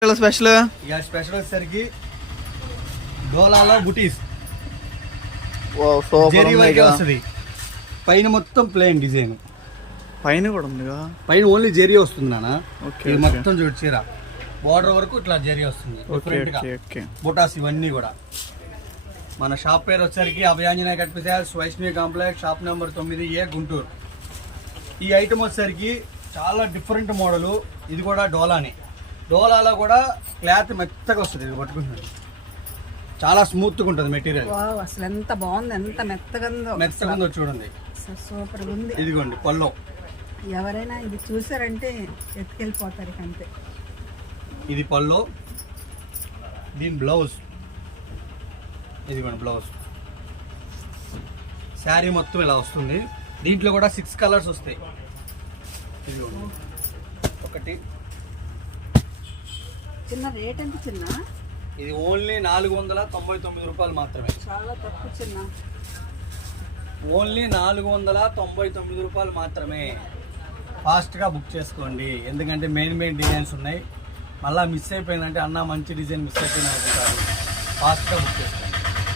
Special ఇక special వచ్చేసరికి డోలాలో బుటీస్ zari work వస్తుంది. పైన మొత్తం ప్లెయిన్ డిజైన్, పైన కూడా ఉందిగా. పైన ఓన్లీ జెరీ వస్తుంది నాన్న. ఓకే మొత్తం చూడు చీర బార్డర్ వరకు ఇట్లా జెరీ వస్తుంది. బుటాస్ ఇవన్నీ కూడా. మన షాప్ పేరు వచ్చేసరికి Abhayanjaneya cut pieces, Vaishnavi complex, shop number 9A, Guntur. ఈ ఐటమ్ వచ్చేసరికి చాలా డిఫరెంట్ మోడలు. ఇది కూడా డోలానే. డోలాలో కూడా క్లాత్ మెత్తగా వస్తుంది. ఇది పట్టుకుంటుంది, చాలా స్మూత్గా ఉంటుంది మెటీరియల్. అసలు ఎంత బాగుంది, ఎంత మెత్తగా ఉందో చూడండి. సూపర్ ఉంది. ఇదిగోండి పల్లో. ఎవరైనా ఇది చూసారంటే ఎత్తుకెళ్ళిపోతారు అంతే. ఇది పల్లో, దీని బ్లౌజ్. ఇదిగోండి బ్లౌజ్. శారీ మొత్తం ఇలా వస్తుంది. దీంట్లో కూడా 6 కలర్స్ వస్తాయి. ఇదిగోండి ఒకటి. చిన్న రేట్ ఎంత చిన్న? ఇది ఓన్లీ 499 రూపాయలు మాత్రమే. చాలా తక్కువ చిన్న. ఓన్లీ 499 రూపాయలు మాత్రమే. ఫాస్ట్గా బుక్ చేసుకోండి, ఎందుకంటే మెయిన్ డిజైన్స్ ఉన్నాయి. మళ్ళీ మిస్ అయిపోయిందంటే అన్న మంచి డిజైన్ మిస్ అయిపోయినా అనుకుంటారు. ఫాస్ట్గా బుక్ చేసుకోండి.